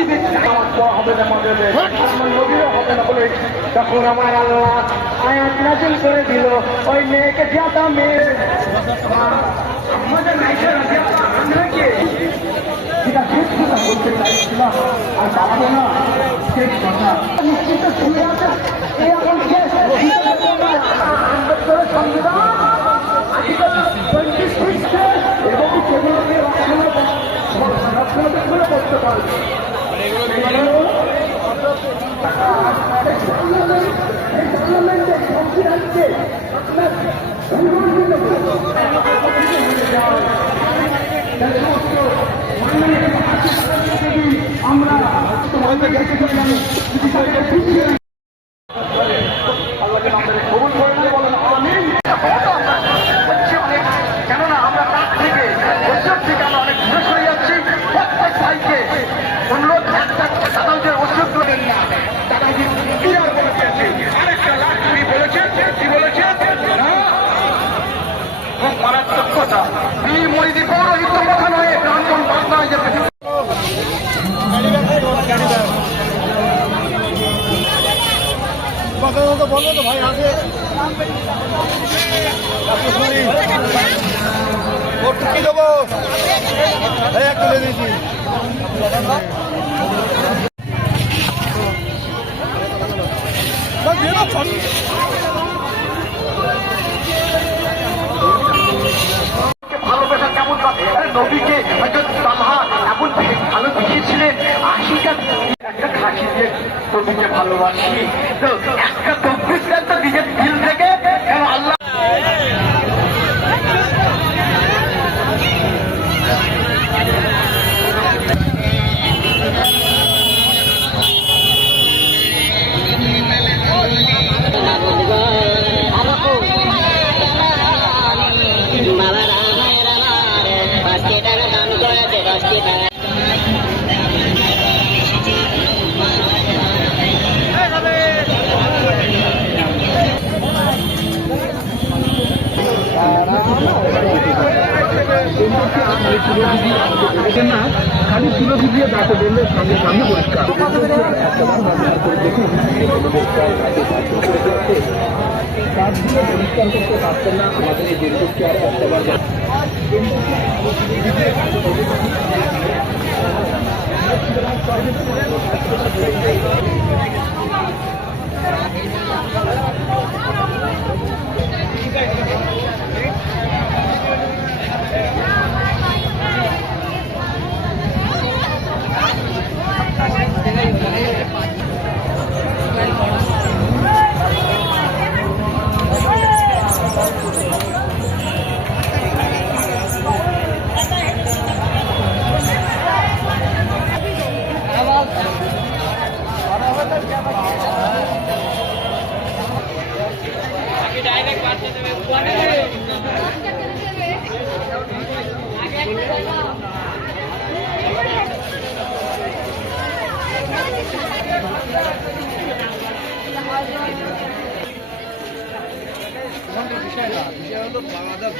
হবে না মজলে আমার নবীও হবে না বলে তখন আমার আল্লাহ আয়াত নাযিল করে দিল ওই মেয়েকে যাতা মেয়ে আমাদের নাইকের আমরা কে যেটা শেষ কথা বলতে চাইছিলাম আর বাবা না শেষ কথা নিশ্চিত শুনে আছে এই এখন শেষ আম্বেদকরের সংবিধান আর্টিকেল 26 এবং সেগুলোকে রক্ষণাবেক্ষণ করতে পারবে আমরা আল্লাহকে আমাদের কবুল করে নেই বলেন আমিন। কেননা আমরা তার থেকে ওসব থেকে আমরা অনেক দূরে সরে যাচ্ছি। প্রত্যেক ভাইকে অনুরোধ দাদাদের ওষুধ দেবেন না। দাদাজি ক্লিয়ার বলে দিয়েছে আরেকটা লাখ কি বলেছে খুব মারাত্মক কথা বীর মরিদি পৌরহিত কথা নয় ব্রাহ্মণ বাদ নয় যে বলো তো ভাই আছে কি দেবো তুলে দিয়েছি ভালোবাসা কেমন নবীকে এমন ভালো বেশিছিলেন আশিটা একটা খাসি দিয়ে নবীকে ভালোবাসি তো একটা তকবির তো নিজের দিল থেকে কেন আল্লাহ না খালি সুরভি দিয়ে দাঁতে বললে সামনে সামনে পরিষ্কার দেখুন কাজগুলো পরিষ্কার করতে পারছেন না আমাদের এই দীর্ঘকে আর একবার বিষয় হলো বাংলাদেশ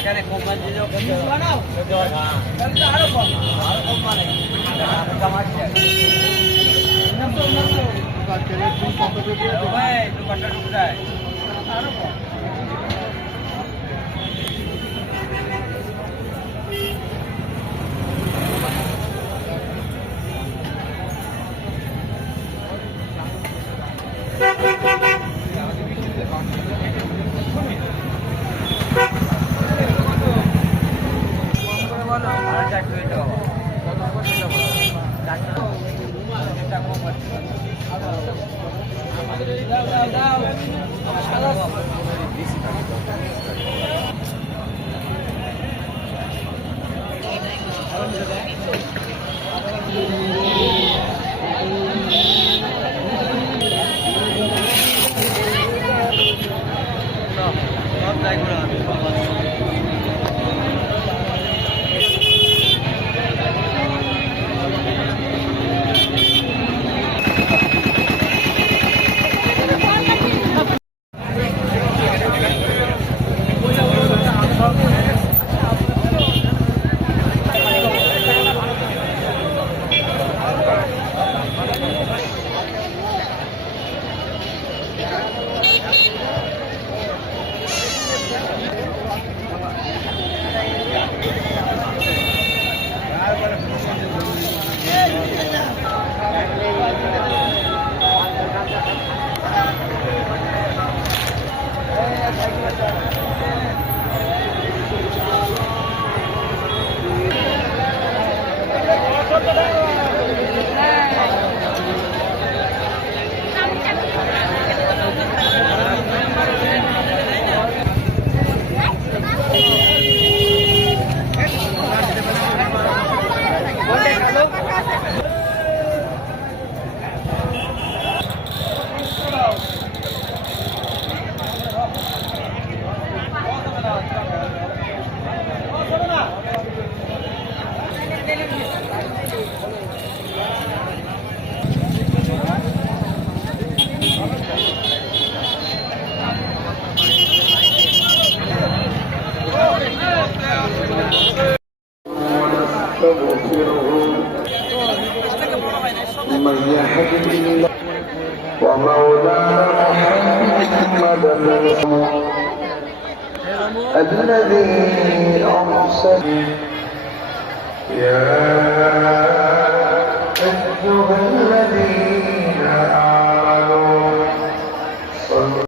এখানে কোম্পানি من يهده الله ومولانا محمدا الذي أرسل يا أيها الذين آمنوا صلوا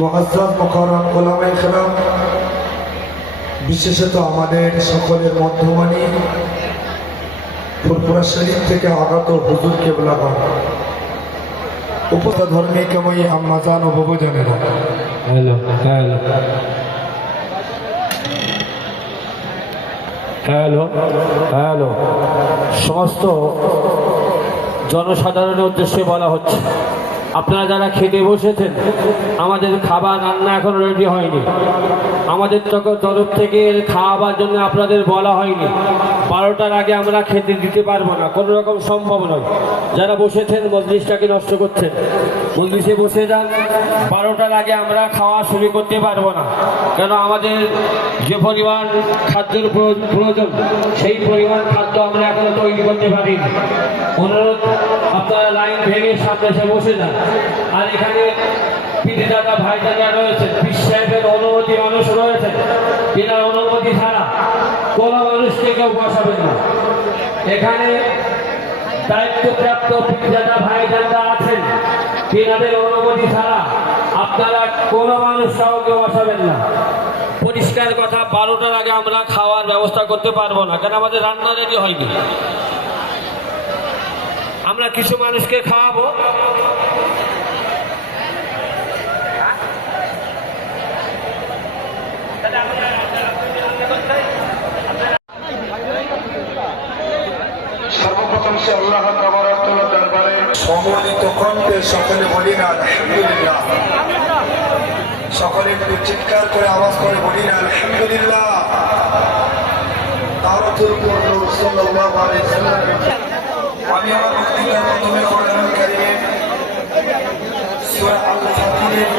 মুআজ্জাজ মুকাররম উলামায়ে কেরাম, বিশেষত আমাদের সকলের মধ্যমণি ফুরফুরা শরীফ থেকে আগত হুজুর কেবলাগণ, উপস্থিত ধর্মিকময়ী আম্মাজান ও বাবুজানেরা, হ্যালো হ্যালো হ্যালো হ্যালো সমস্ত জনসাধারণের উদ্দেশ্যে বলা হচ্ছে, আপনারা যারা খেতে বসেছেন, আমাদের খাবার রান্না এখনো রেডি হয়নি। আমাদের তরফ থেকে খাওয়াবার জন্য আপনাদের বলা হয়নি। 12টার আগে আমরা খেতে দিতে পারবো না, কোনো রকম সম্ভব নয়। যারা বসেছেন মজলিসটাকে নষ্ট করছেন, মজলিসে বসে যান। 12টার আগে আমরা খাওয়া শুরু করতে পারবো না, কেন আমাদের যে পরিমাণ খাদ্যের প্রয়োজন সেই পরিমাণ খাদ্য আমরা এখনো তৈরি করতে পারিনি। অনুরোধ, আপনারা লাইন ভেঙে সামনে এসে বসে যান। আর এখানে পিতাদাদা ভাইদাদা রয়েছেন, পীর সাহেবের অনুমতি মানুষ রয়েছেন, এনার অনুমতি ছাড়া কোনো মানুষকে কেউ বসাবেন না। এখানে দায়িত্বপ্রাপ্ত পিতাদাদা ভাইদাদা আছেন, এনাদের অনুমতি ছাড়া আপনারা কোনো মানুষ কাউকে বসাবেন না। পরিষ্কার কথা, 12টার আগে আমরা খাওয়ার ব্যবস্থা করতে পারবো না, কারণ আমাদের রান্না রেডি হয়নি। আমরা কিছু মানুষকে খাওয়াবো, করছি আল্লাহ তাবারক ওয়া তাআলার দরবারে সমন্বিত কণ্ঠে সকলে বলি না আলহামদুলিল্লাহ। সকলে একটু চিৎকার করে আওয়াজ করে বলি না আলহামদুলিল্লাহ। তারাতুল কুরআন সাল্লাল্লাহু আলাইহি ওয়াসাল্লাম। আমি আমার বক্তৃতার মাধ্যমে কোরআনুল কারীমের সূরা আল-ফাতিরের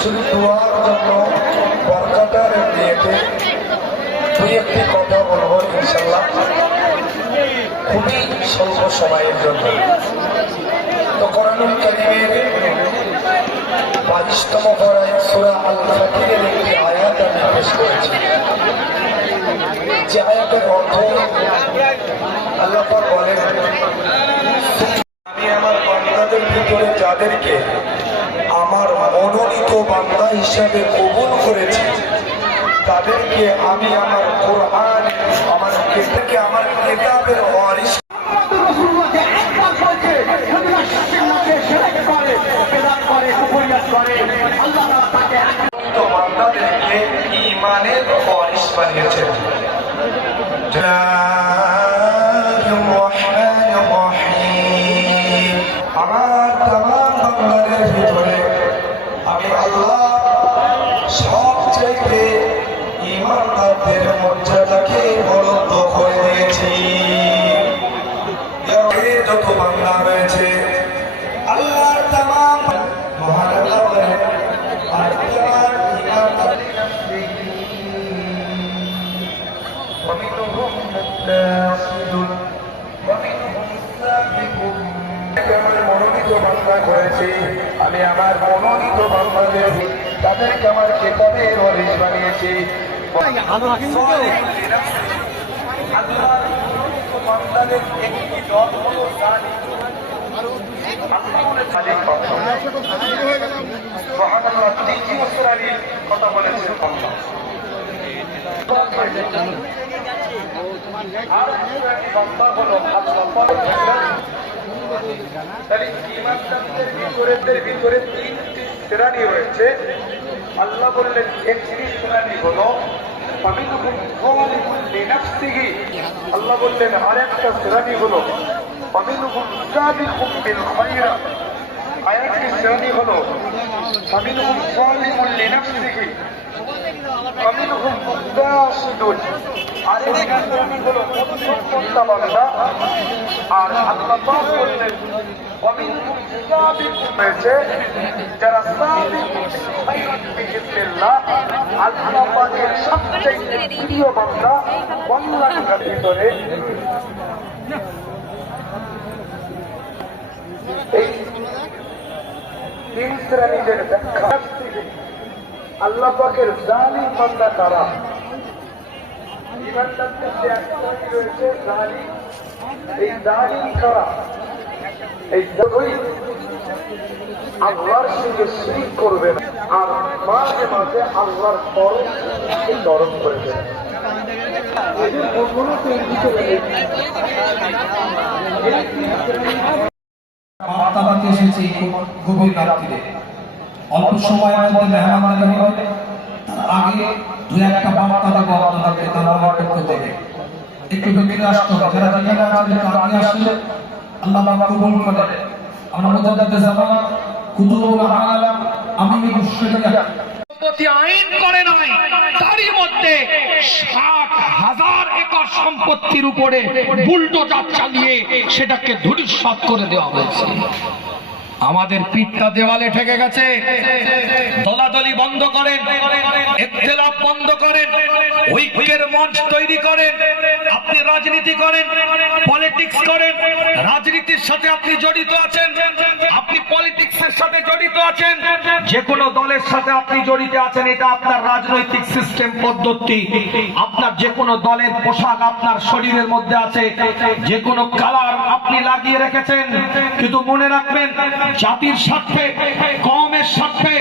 শুধু দোয়ার জন্য বরকতের নিয়তে দুই একটি কথা বলবো ইনশাআল্লাহ, খুবই স্বল্প সময়ের জন্য। তো কোরআনুল কারীমের 22তম পারায় সূরা আল-ফাতিরের একটি আয়াত আমি পেশ করেছি, যে আয়াতের অর্থ আল্লাহ পাক বলেন, আমি আমার বান্দাদের ভিতরে যাদেরকে আমার মনোনীত বান্দা হিসাবে কবুল করেছি তাদেরকে আমি আমার কোরআন আমার কিতাবের ওয়ারিস বান্দাদেরকে ঈমানের ওয়ারিস বানিয়েছেন। আমার তামাম বান্দাদের ভিতরে আমি আল্লাহ সবচাইতে ঈমানদারদের মর্যাদাকে বুলন্দ করে দিয়েছি। যত বান্দা রয়েছে আল্লাহর তামাম মহান আল্লাহ বলেন, আর তোমার ঈমানদার ومنهم مقتصد ومنهم سابق। আমার মনোনীত বান্দা করেছি, আমি আমার মনোনীত বান্দাদের তাদেরকে আমার কিতাবের ওয়ারিস বানিয়েছি। আল্লাহর বান্দাদের একটি দল হলো জালিম। আল্লাহ বলে জালিম পক্ষ। সুবহানাল্লাহ, তৃতীয় শ্রেণীর কথা বলেছেন আল্লাহ। আর শ্রেণী বান্দা হলো ভিতরে তিনটি শ্রেণী রয়েছে। আল্লাহ বললেন একটি শ্রেণী হলো আল্লাহ বললেন আরেকটা শ্রেণী হলো আরেকটি শ্রেণী হলো আরেকটা শ্রেণী হলো মধ্যমপন্থা বান্দা। আর আল্লাহ পাক বললেন রয়েছে যারা আল্লাহ পাকের সবচেয়ে প্রিয় বান্দা কল্যাণের ভিতরে এই তিন শ্রেণীদের ব্যাখ্যা। আল্লাহ পাকের জালিম বান্দা কারা? ইমানদারদের যে এক শ্রেণী রয়েছে জালিম, এই জালিম কারা? এই যতই আল্লাহর সঙ্গে শিরক করবে না আর মাঝে মাঝে আল্লাহর ফরজকে নরম করে দেবে। বার্তাবাতে এসেছে গভীর রাত্রিরে, অল্প সময়ের মধ্যে মেহমানদারি হবে। আগে দু একটা বার্তা দেবো আপনাদেরকে তার আমার পক্ষ থেকে। একটু বেরিয়ে আসতে হবে, যারা যেখানে আছেন একটু আগে আসলে আল্লাহ পাক কবুল করেন। আমরা মুজাদ্দিদ জামান কুতুবুল আলাম আমিনুল মুশরিকিয়া সম্পত্তি আইন করে নাই, তারই মধ্যে 60,000 একর সম্পত্তির উপরে বুলডোজার চালিয়ে সেটাকে ধূলিসাৎ করে দেওয়া হয়েছে। আমাদের পিঠটা দেওয়ালে ঠেকে গেছে। দলাদলি বন্ধ করেন, ইখতিলাফ বন্ধ করেন, ঐক্যের মঞ্চ তৈরি করেন। আপনি রাজনীতি করেন, পলিটিক্স করেন, রাজনীতির সাথে আপনি জড়িত আছেন, আপনি পলিটিক্সের সাথে জড়িত আছেন, যে কোনো দলের সাথে আপনি জড়িত আছেন, এটা আপনার রাজনৈতিক সিস্টেম পদ্ধতি। আপনার যে কোনো দলের পোশাক আপনার শরীরের মধ্যে আছে, যে কোনো কালার আপনি লাগিয়ে রেখেছেন, কিন্তু মনে রাখবেন জাতির স্বার্থে, কওমের স্বার্থে,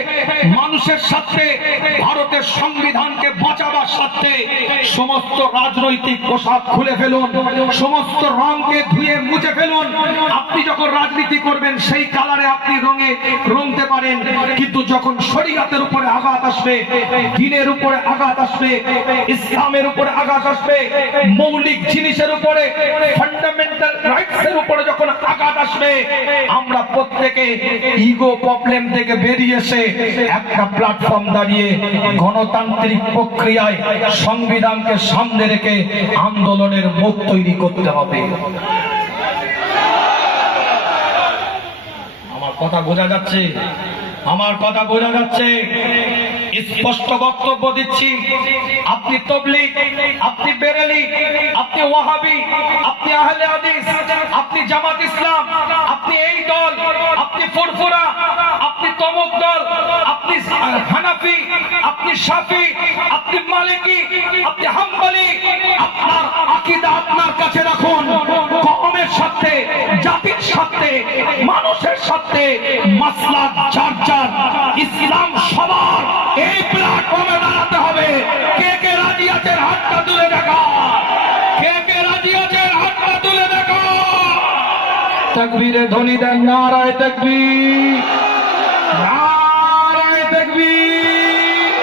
মানুষের স্বার্থে, ভারতের সংবিধানকে বাঁচাবার স্বার্থে সমস্ত রাজনৈতিক পোশাক খুলে ফেলুন, সমস্ত রঙকে ধুয়ে মুছে ফেলুন। আপনি যখন রাজনীতি করবেন সেই কালারে আপনি রঙতে পারেন, কিন্তু যখন শরীয়তের উপরে আঘাত আসবে, দ্বীনের উপরে আঘাত আসবে, ইসলামের উপরে আঘাত আসবে, মৌলিক জিনিসের উপরে, ফান্ডামেন্টাল রাইটস এর উপরে যখন আঘাত আসবে, আমরা প্রত্যেকে ইগো প্রবলেম থেকে বেরিয়ে এসে একটা প্ল্যাটফর্ম দাঁড়িয়ে গণতান্ত্রিক প্রক্রিয়ায় সংবিধানকে সামনে রেখে আন্দোলনের মুখ তৈরি করতে হবে। আমার কথা বোঝা যাচ্ছে? আমার কথা বোঝা যাচ্ছে? স্পষ্ট বক্তব্য দিচ্ছি, আপনি তবলিগ, আপনি বেরেলি, আপনি ওয়াহাবি, আপনি আহলে হাদিস, আপনি জামাত ইসলাম, আপনি এই দল, আপনি ফুরফুরা, আপনি তমুক দল, আপনি হানাফি, আপনি শাফি, আপনি মালিকি, আপনি হাম্বলি, আপনার আকীদা আপনার কাছে রাখুন। কওমের সাথে, জাতির সাথে, মানুষের সাথে মাসলাক যার যার, ইসলাম সবার, এই প্ল্যাটফর্মে দাঁড়াতে হবে। কে কে রাজি আছেন হাতটা তুলে দেখা? কে কে রাজি আছেন হাতটা তুলে দেখা? তাকবীরে ধ্বনি দেন, নারায়ে তাকবীর, নারায়ে তাকবীর।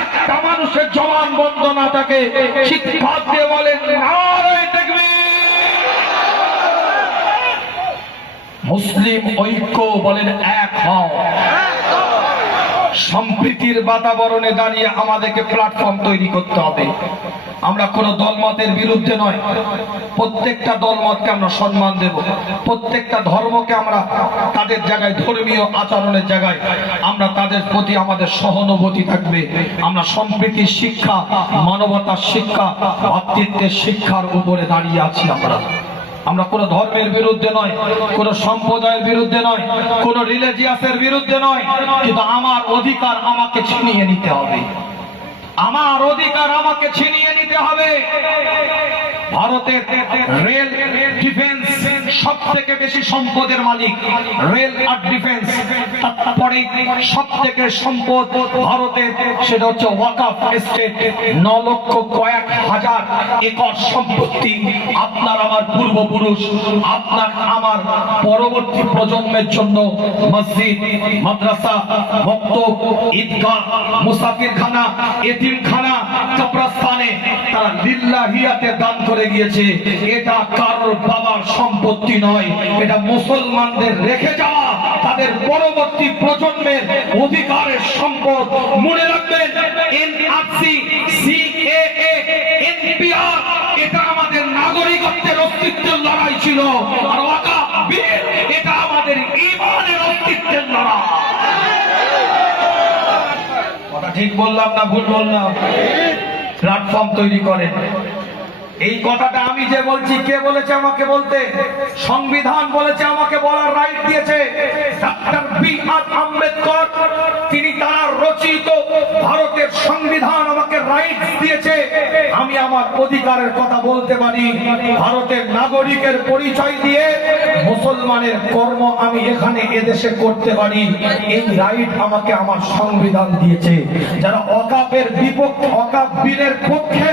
একটা মানুষের জবান বন্ধ না থাকে, চিৎকার দিয়ে বলেন নারায়ে তাকবীর। মুসলিম ঐক্য বলেন এক হও। সম্প্রীতির বাতাবরণে দাঁড়িয়ে আমাদেরকে প্ল্যাটফর্ম তৈরি করতে হবে। আমরা কোনো দলমতের বিরুদ্ধে নয়, প্রত্যেকটা দলমতকে আমরা সম্মান দেব, প্রত্যেকটা ধর্মকে আমরা তাদের জায়গায়, ধর্মীয় আচরণের জায়গায় আমরা তাদের প্রতি আমাদের সহানুভূতি থাকবে। আমরা সম্প্রীতির শিক্ষা, মানবতার শিক্ষা, ভ্রাতৃত্বের শিক্ষার উপরে দাঁড়িয়ে আছি। আমরা কোন ধর্মের বিরুদ্ধে নয়, কোন সম্প্রদায়ের বিরুদ্ধে নয়, কোন রিলিজিয়াসের বিরুদ্ধে নয়, কিন্তু আমার অধিকার আমাকে ছিনিয়ে নিতে হবে। আমার অধিকার আমাকে ছিনিয়ে নিতে হবে। ভারতের রেল ডিফেন্স সব থেকে বেশি সম্পদের মালিক, রেল আর ডিফেন্স। তারপরে সব থেকে সম্পদ ভারতের, সেটা হচ্ছে ওয়াকফ এস্টেট। 9 লক্ষ কয়েক হাজার একর সম্পত্তি আপনার আমার পূর্বপুরুষ, আপনার আমার পরবর্তী প্রজন্মের জন্য মসজিদ, মাদ্রাসা, মক্তব, ঈদগাহ, মুসাফিরখানা, এতিমখানা, কবরস্থানে তারা লিল্লাহিয়াতে দান করে গিয়েছে। এটা কারোর বাবার সম্পত্তি নয়, এটা মুসলমানদের রেখে যাওয়া তাদের পরবর্তী প্রজন্মের অধিকারের সম্পদ। মনে রাখবেন, এনআরসি, সিএএ, এনপিআর এটা আমাদের নাগরিকত্বের অস্তিত্বের লড়াই ছিল, আর ওয়াকফ বিল এটা আমাদের ঈমানের অস্তিত্বের লড়াই। কথা ঠিক বললাম না ভুল বললাম? প্ল্যাটফর্ম তৈরি করেন। এই কথাটা আমি যে বলছি, কে বলেছে আমাকে বলতে? সংবিধান বলেছে, আমাকে বলার রাইট দিয়েছে ডক্টর বি.আর. আম্বেদকর। তিনি তার রচিত ভারতের সংবিধান আমাকে রাইট দিয়েছে। আমি আমার অধিকারের কথা বলতে পারি। ভারতের নাগরিকের পরিচয় দিয়ে মুসলমানের কর্ম আমি এখানে এদেশে করতে পারি। এই রাইট আমাকে আমার সংবিধান দিয়েছে। যারা ওয়াকফের বিপক্ষে, ওয়াকফ বিলের পক্ষে,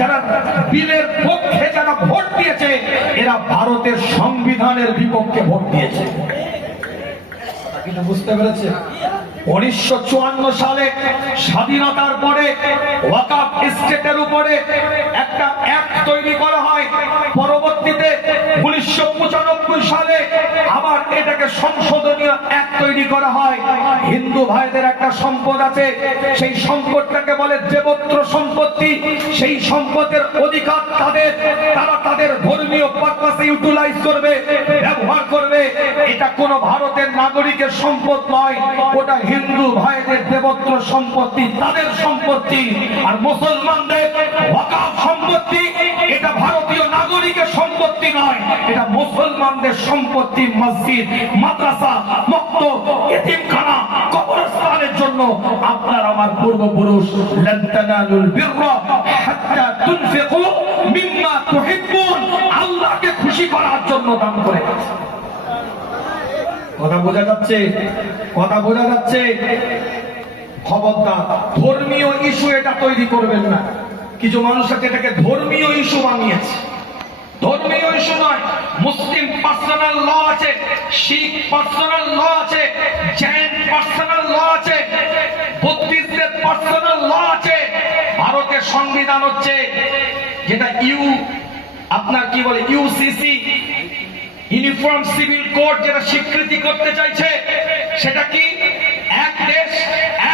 যারা বিলের পক্ষে যারা ভোট দিয়েছে, এরা ভারতের সংবিধানের বিপক্ষে ভোট দিয়েছে। কিন্তু বুঝতে পেরেছে? 1954 সালে স্বাধীনতার পরে ওয়াকফ স্টেটের উপরে একটা অ্যাক্ট তৈরি করা হয়। পরবর্তীতে 1995 সালে আবার এটাকে সংশোধনীয় অ্যাক্ট তৈরি করা হয়। হিন্দু ভাইদের একটা সম্পদ আছে, সেই সম্পদটাকে বলে দেবত্র সম্পত্তি। সেই সম্পদের অধিকার তাদের, তারা তাদের ধর্মীয় পারপাসে ইউটিলাইজ করবে, ব্যবহার করবে। এটা কোনো ভারতের নাগরিকের সম্পদ নয়, ওটা হিন্দু ভাইদের দেবত্র সম্পত্তি, তাদের সম্পত্তি। আর মুসলমানদের ওয়াকফ সম্পত্তি, এটা ভারতীয় নাগরিকের সম্পত্তি নয়, এটা মুসলমানদের সম্পত্তি। মসজিদ, মাদ্রাসা, মক্তব, এতিমখানা, কবরস্থানের জন্য আপনার আমার পূর্বপুরুষ লান তানালুল বিররা হাত্তা তুনফিকু মিম্মা তুহিব্বুন, আল্লাহকে খুশি করার জন্য দান করে গেছে। কথা বোঝা যাচ্ছে? কথা বোঝা যাচ্ছে? খবরদার ধর্মীয় ইস্যু এটা তৈরি করবেন না। কিছু মানুষ আছে এটাকে ধর্মীয় ইস্যু বানিয়েছে। ধর্মীয় ইস্যু নয়, মুসলিম পার্সোনাল ল আছে, শিখ পার্সোনাল ল আছে, জৈন পার্সোনাল ল আছে, বুদ্ধিস্টদের পার্সোনাল ল আছে। ভারতের সংবিধান হচ্ছে যেটা আপনার কি বলে ইউসিসি, ইউনিফর্ম সিভিল কোড, যেটা স্বীকৃতি করতে চাইছে। সেটা কি? এক দেশ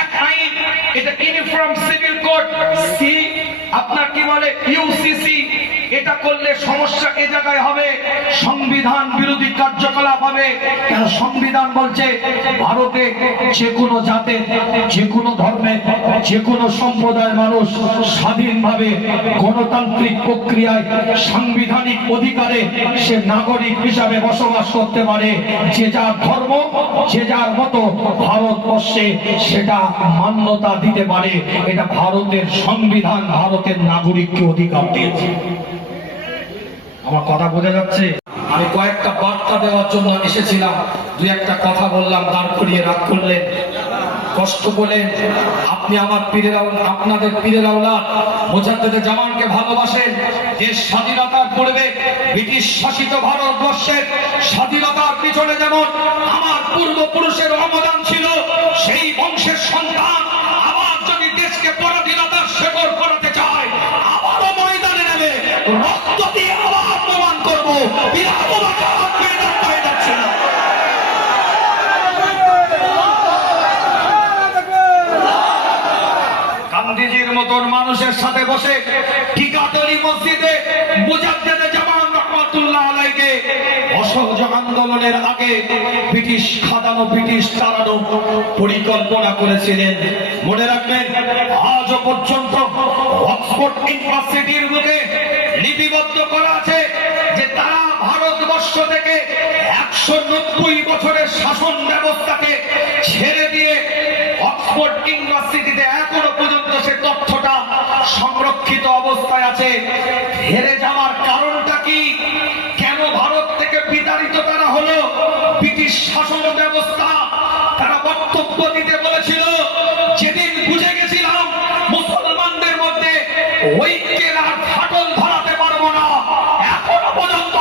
এক আইন, এটা ইউনিফর্ম সিভিল কোড। সি আপনার কি বলে ইউসিসি। এটা করলে সমস্যা এ জায়গায় হবে, সংবিধান বিরোধী কার্যকলাপ হবে। কেন? সংবিধান বলছে ভারতে যে কোনো জাতের, যে কোনো ধর্মের, যে কোনো সম্প্রদায়ের মানুষ স্বাধীনভাবে গণতান্ত্রিক প্রক্রিয়ায় সাংবিধানিক অধিকারে সে নাগরিক হিসাবে বসবাস করতে পারে। যে যার ধর্ম, যে যার মতো ভারতবর্ষে সেটা মান্যতা দিতে পারে। এটা ভারতের সংবিধান ভারতের নাগরিককে অধিকার দিয়েছে। আমার কথা বোঝা যাচ্ছে? আমি কয়েকটা বার্তা দেওয়ার জন্য এসেছিলাম, দুই একটা কথা বললাম, দাঁড় করিয়ে রাগ করলেন, কষ্ট বলেন। আপনি আমার পীরের, আপনাদের পীরের আওলাদ মুজাদ্দেদে জামানকে ভালোবাসেন। দেশ স্বাধীনতার পূর্বে ব্রিটিশ শাসিত ভারতবর্ষের স্বাধীনতার পিছনে যেমন আমার পূর্বপুরুষের অবদান ছিল, সেই বংশের সন্তান আবার যদি দেশকে পরাধীনতার শেকড় করাতে চায়, আবারও ময়দানে নেমে রক্ত দিয়ে আবার প্রমাণ করবো গান্ধীজির মতন মানুষের সাথে বসে টিকাতলি মসজিদে মুজাদ্দেদে জামান রহমাতুল্লাহ আলাইহিকে অসহযোগ আন্দোলনের আগে ব্রিটিশ খাদানো, ব্রিটিশ তাড়ানো পরিকল্পনা করেছিলেন। মনে রাখবেন, আজও পর্যন্ত অক্সফোর্ড ইউনিভার্সিটির বুকে লিপিবদ্ধ করা আছে যে তারা ভারতবর্ষ থেকে 190 বছরের শাসন ব্যবস্থাকে ছেড়ে দিয়ে অক্সফোর্ড ইউনিভার্সিটিতে এখনো পর্যন্ত সে তথ্যটা সংরক্ষিত অবস্থায় আছে। হেরে যাওয়ার কারণটা কি? কেন ভারত থেকে বিতাড়িত তারা হলো? ব্রিটিশ শাসন ব্যবস্থা। তারা বক্তব্য দিতে বলেছিল, যেদিন বুঝে গেছিলাম মুসলমানদের মধ্যে ঐক্যের আর ফাটল ধরাতে পারবো না, এখনো পর্যন্ত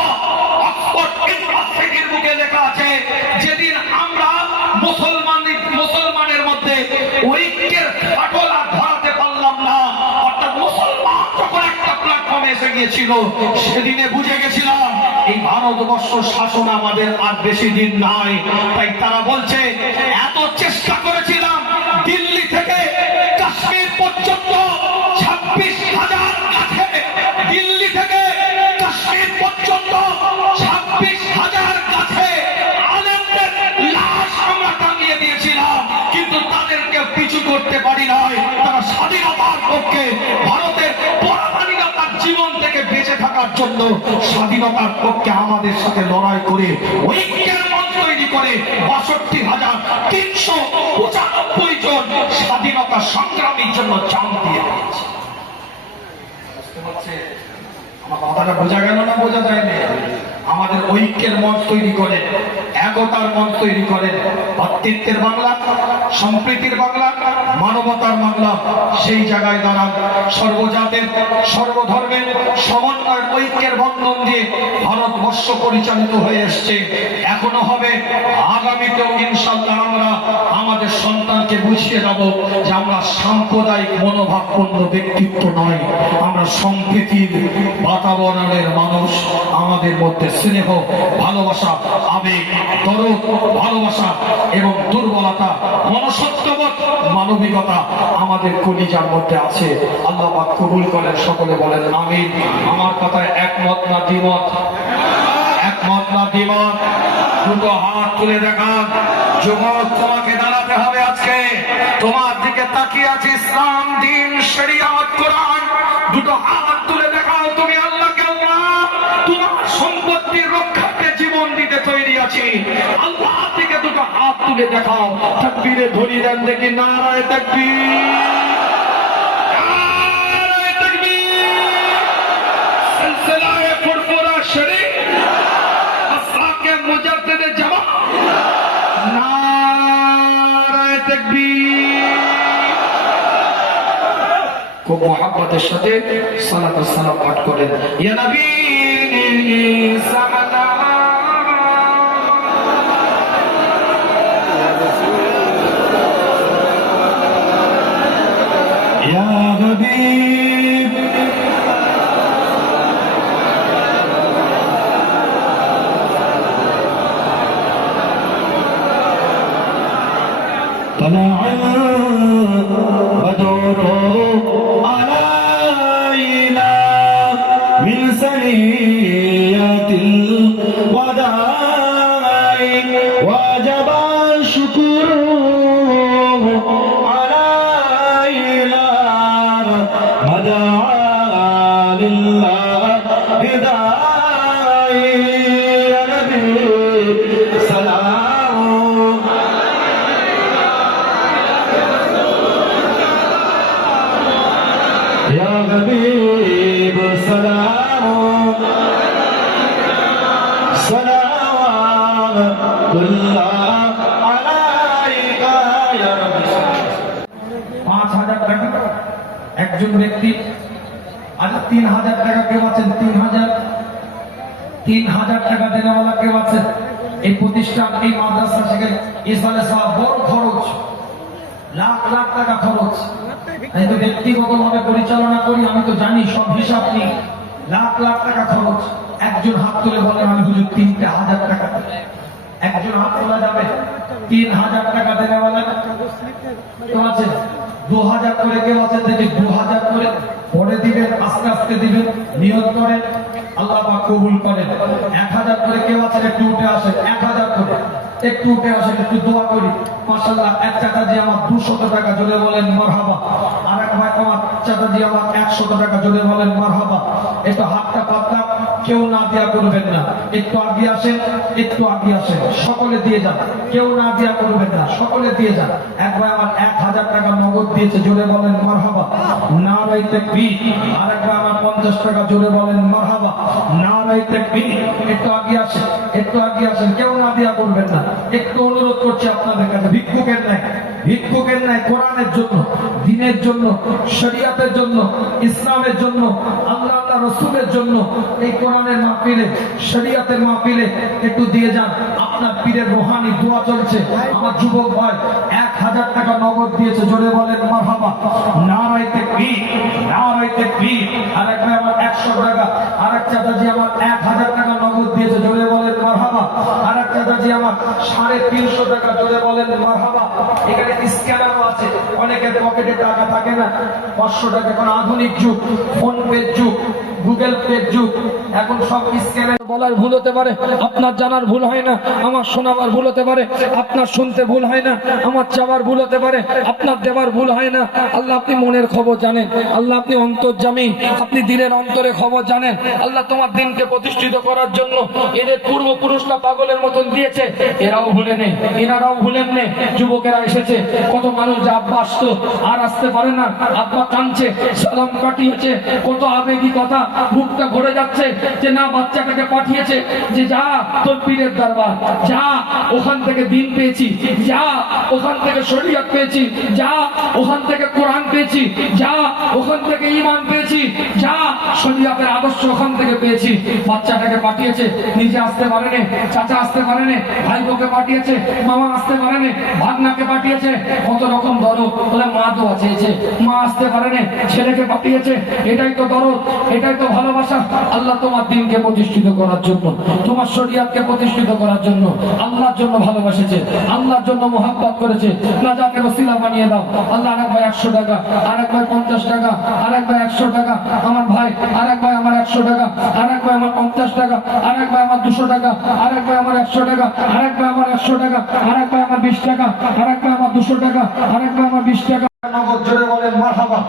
অক্সফোর্ড ইউনিভার্সিটির বুকে লেখা আছে, যেদিন আমরা মুসলমানের মধ্যে ঐক্যের ফাটল আর ধরাতে পারলাম না, অর্থাৎ মুসলমান যখন একটা প্ল্যাটফর্মে এসে গিয়েছিল, সেদিনে বুঝে গেছিলাম এই ভারতবর্ষ শাসন আমাদের আর বেশি দিন নাই। তাই তারা বলছে, এত চেষ্টা করেছিলাম দিল্লি থেকে কাশ্মীর পর্যন্ত 26,000 কাছে, দিল্লি থেকে কাশ্মীর পর্যন্ত 26,000 কাছে আলেমদের লাশ আমরা টাঙিয়ে দিয়েছিলাম, কিন্তু তাদেরকে পিছু করতে পারি নাই। তারা স্বাধীনতার পক্ষে, ভারতের পরাধীনতার জীবন থেকে বেঁচে থাকার জন্য স্বাধীনতার পক্ষে আমাদের সাথে লড়াই করে ঐক্যের মঞ্চ তৈরি করে 62,395 জন স্বাধীনতা সংগ্রামীর জন্য জান দিয়ে দিয়েছে। আমার কথাটা বোঝা গেল না? বোঝা যায়নি? আমাদের ঐক্যের মঞ্চ তৈরি করেন, একতার মঞ্চ তৈরি করেন, ভ্রাতৃত্বের বাংলা, সম্প্রীতির বাংলা, মানবতার বাংলা। সেই জায়গায় দাঁড়ান, সর্বজাতের, সর্বধর্মের সমন্বয়, ঐক্যের বন্ধন দিয়ে ভারতবর্ষ পরিচালিত হয়ে এসছে, এখনো হবে, আগামীতেও ইনশাআল্লাহ আমরা আমাদের সন্তানকে বুঝিয়ে দেব যে আমরা সাম্প্রদায়িক মনোভাবপূর্ণ ব্যক্তিত্ব নয়, আমরা সম্প্রীতির বাতাবরণের মানুষ। আমাদের মধ্যে স্নেহ, ভালোবাসা, আবেগ, দরদ, ভালোবাসা এবং দুর্বলতা, মনুষ্যত্ববোধ, মানবিকতা আমাদের কলিজার মধ্যে আছে। আল্লাহ পাক কবুল করেন। সকলে বলেন আমিন। আমার কথায় একমত না দ্বিমত? একমত না দ্বিমত? দুটো হাত তুলে দেখান। যুবক, তোমাকে দাঁড়াতে হবে আজকে। তোমার দিকে তাকিয়ে আছে ইসলাম, দ্বীন, শরিয়ত, কোরআন। দুটো হাত তুলে দেখাও, তুমি আল্লাহকে আল্লাহ, তোমার সম্পত্তির রক্ষার্থে জীবন দিতে তৈরি আছি। আল্লাহ থেকে দুটো হাত তুলে দেখাও। তাকবীরে ধ্বনি দেন দেখি, নারায়ে তাকবীর, নারায়ে তাকবীর। সিলসিলায়ে ফুরফুরা শরীফ, আসাকে মুজাদ্দেদে জামান, নারায়ে তাকবীর। খুব মোহাম্মতের সাথে সালাত ও সালাম পাঠ করেন। ইয়া নবী সালাম ইয়া হাবিব طلع بدر علينا من سنيات الوداع وجب الشكر علينا مدعا لله داعي يا نبي سلام يا حبيب سلام صلوات الله عليك يا رب 5,000 টাকা একজন ব্যক্তি আজ 3,000 টাকা কেউ আছেন 3,000 টাকা দেওয়ালা কেউ আছেন এই প্রতিষ্ঠান এই মাদ্রাসা থেকে ইসলামে সব বড় খরচ লাখ লাখ টাকা খরচ আমি তো ব্যক্তিগতভাবে পরিচালনা করি আমি তো জানি সব হিসাব নিই লাখ লাখ টাকা খরচ একজন হাত তুলে বলেন আমি হুজুর 3,000 টাকা একজন হাত তোলা যাবে 3,000 টাকা দেওয়ালা কেউ আছেন 2,000 করে কেউ আছেন দেখি 2,000 করে পরে দিবেন আস্তে আস্তে দিবেন নিয়ত করেন আল্লাহ পাক কবুল করেন 1,000 করে কেউ আছেন একটু উঠে আসেন 1,000 করে একটু উঠে আসেন একটু দোয়া করি মাশাআল্লাহ এক চাচাজি আমার 200 টাকা জোরে বলেন মারহাবা আর এক ভাই আমার চাচাজি আমার 100 টাকা জোরে বলেন মারহাবা একটু হাতটা পাতলা কেউ না দেয়া করবেন না একটু আগে আসেন সকলে দিয়ে যান কেউ না দেয়া করবেন না সকলে দিয়ে যান এক ভাই আমার 1,000 টাকা নগদ দিয়েছে জোরে বলেন মারহাবা নারায়ে তাকবীর আর এক ভাই আমার 50 টাকা জোরে বলেন মারহাবা নারায়ে তাকবীর একটু আগে আসেন কেউ না দেয়া করবেন না একটু অনুরোধ করছি আপনাদের কাছে ভিক্ষুকের নাই কোরআনের জন্য দ্বীনের জন্য শরীয়তের জন্য ইসলামের জন্য আল্লাহ রাসূলের জন্য এই কোরআনের মাহফিলে শরীয়তের মাহফিলে একটু দিয়ে যান আপনার পীরের রূহানি দোয়া চলছে আমার যুবক ভাই 1,000 টাকা নগদ দিয়েছে জোরে বলেন মারহাবা নারায়ে তাকবীর আর এক ভাই আমার 100 টাকা আর এক চাচাজি আমার 1,000 টাকা নগদ দিয়েছে জোরে বলেন মারহাবা আর এক চাচাজি আমার 350 টাকা জোরে বলেন মারহাবা এখানে স্ক্যানারও আছে অনেকের পকেটে টাকা থাকে না 500 টাকা এখন আধুনিক যুগ ফোন পে যুগ গুগল পে যুগ এখন সব স্ক্যানার বলার ভুল হতে পারে আপনার জানার ভুল হয় না আমার শোনাবার ভুল হতে পারে আপনার শুনতে ভুল হয় না আমার চাওয়ার ভুল হতে পারে আপনার দেওয়ার ভুল হয় না আল্লাহ আপনি মনের খবর জানেন আল্লাহ আপনি অন্তর্যামী আপনি দিলের অন্তরে খবর জানেন আল্লাহ তোমার দিনকে প্রতিষ্ঠিত করার জন্য এদের পূর্বপুরুষরা পাগলের মতন দিয়েছে এরাও ভুলে নেই এনারাও ভুলেন নেই যুবকেরা এসেছে কত মানুষ যা আব্বা আসতো আর আসতে পারে না আব্বা কাঁদছে সালাম কাটিয়েছে কত আবেগী কথা বুকটা ভরে যাচ্ছে যে না বাচ্চাটাকে পাঠিয়েছে যে যা তোর পীরের দরবার যা ওখান থেকে দিন পেয়েছি যা ওখান থেকে শরীয়ত পেয়েছি যা ওখান থেকে কোরআন পেয়েছি যা ওখান থেকে ঈমান পেয়েছি যা শরীয়তের আদর্শ ওখান থেকে পেয়েছি বাচ্চাটাকে পাঠিয়েছে নিজে আসতে পারেনি চাচা আসতে পারেনি ভাইপোকে পাঠিয়েছে মামা আসতে পারেনি ভাগনাকে পাঠিয়েছে কত রকম দরদ বলে মা দোয়া চেয়েছে মা আসতে পারেনি ছেলেকে পাঠিয়েছে এটাই তো দরদ এটাই তো ভালোবাসা আল্লাহ তোমার দিনকে প্রতিষ্ঠিত করার জন্য তোমার শরীয়তকে প্রতিষ্ঠিত করার জন্য আল্লাহর জন্য ভালোবাসেছে আল্লাহর জন্য মোহাব্বত করেছে নাজাতের ওসিলা বানিয়ে দাও আল্লাহ আরেক ভাই 100 টাকা আরেক ভাই 50 টাকা আরেক ভাই 100 টাকা আমার ভাই আরেক ভাই আমার 100 টাকা আরেক ভাই আমার 50 টাকা আরেক ভাই আমার 200 টাকা আরেক ভাই আমার 100 টাকা আরেক ভাই আমার 100 টাকা আরেক ভাই আমার 20 টাকা আরেক ভাই আমার 200 টাকা আরেক ভাই আমার 20 টাকা নগদ জোরে বলেন মারহাবা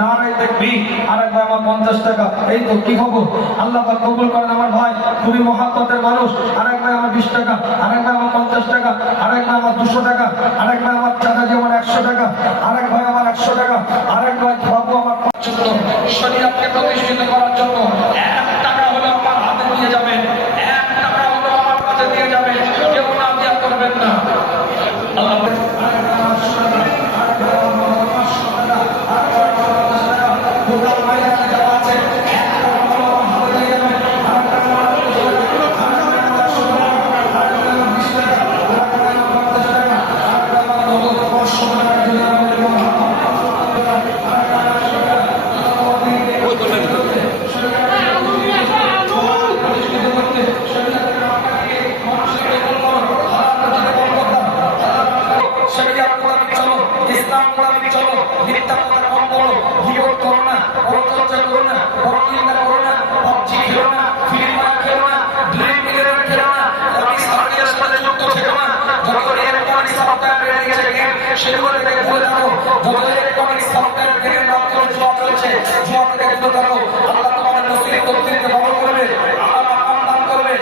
নারায়ে তাকবীর আরেক ভাই আমার 50 টাকা এই তো কি খবর আল্লাহ পাক কবুল করেন আমার ভাই খুবই মহব্বতের মানুষ আরেক ভাই আমার 20 টাকা আরেক ভাই আমার 50 টাকা আরেক ভাই আমার 200 টাকা আরেক ভাই আমার চাচাজি আমার 100 টাকা আরেক ভাই আমার 100 টাকা আরেক ভাই বাবু আমার 500 শরীয়তকে প্রতিষ্ঠিত করার জন্য 1 টাকা হলো আমার হাতে দিয়ে যাবেন 1 টাকা হলো আমার কাছে দিয়ে যাবেন কেউ না দেয়া করবেন না আল্লাহ শুরু করে থেকে বলে রাখো যত ইলেকট্রনিক সফটওয়্যার থেকে মাধ্যমে জুয়া চলছে জুয়া থেকে দূরে থাকো আল্লাহ তোমাদের নসিব তকদিরকে ভালো করবে আল্লাহ দান করবে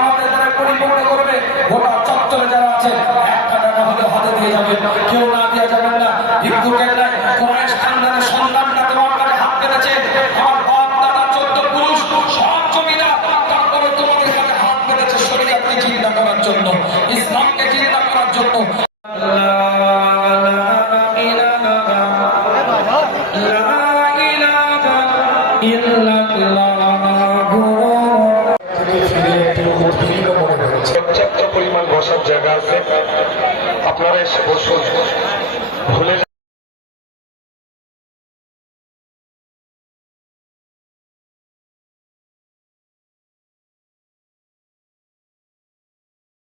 আমাদের দ্বারা পরিপূর্ণ করবে গোটা চত্বরে যারা আছে একটা টাকা হলে হাতে দিয়ে যাবে কেউ না দিয়ে যাবেন না ভিক্ষুকের নাই কোরআন খানদানের সন্তানরা তোমার কাছে হাত পেতেছে আমার বাপ দাদা 14 পুরুষ সব জমিদার তারপরে তোমাদের কাছে হাত পেতেছে শরীয়তকে চিন্তা করার জন্য ইসলামকে চিন্তা করার জন্য পর্যাপ্ত পরিমাণ বসার জায়গা আছে, আপনারা এসে বসুন। ভুলে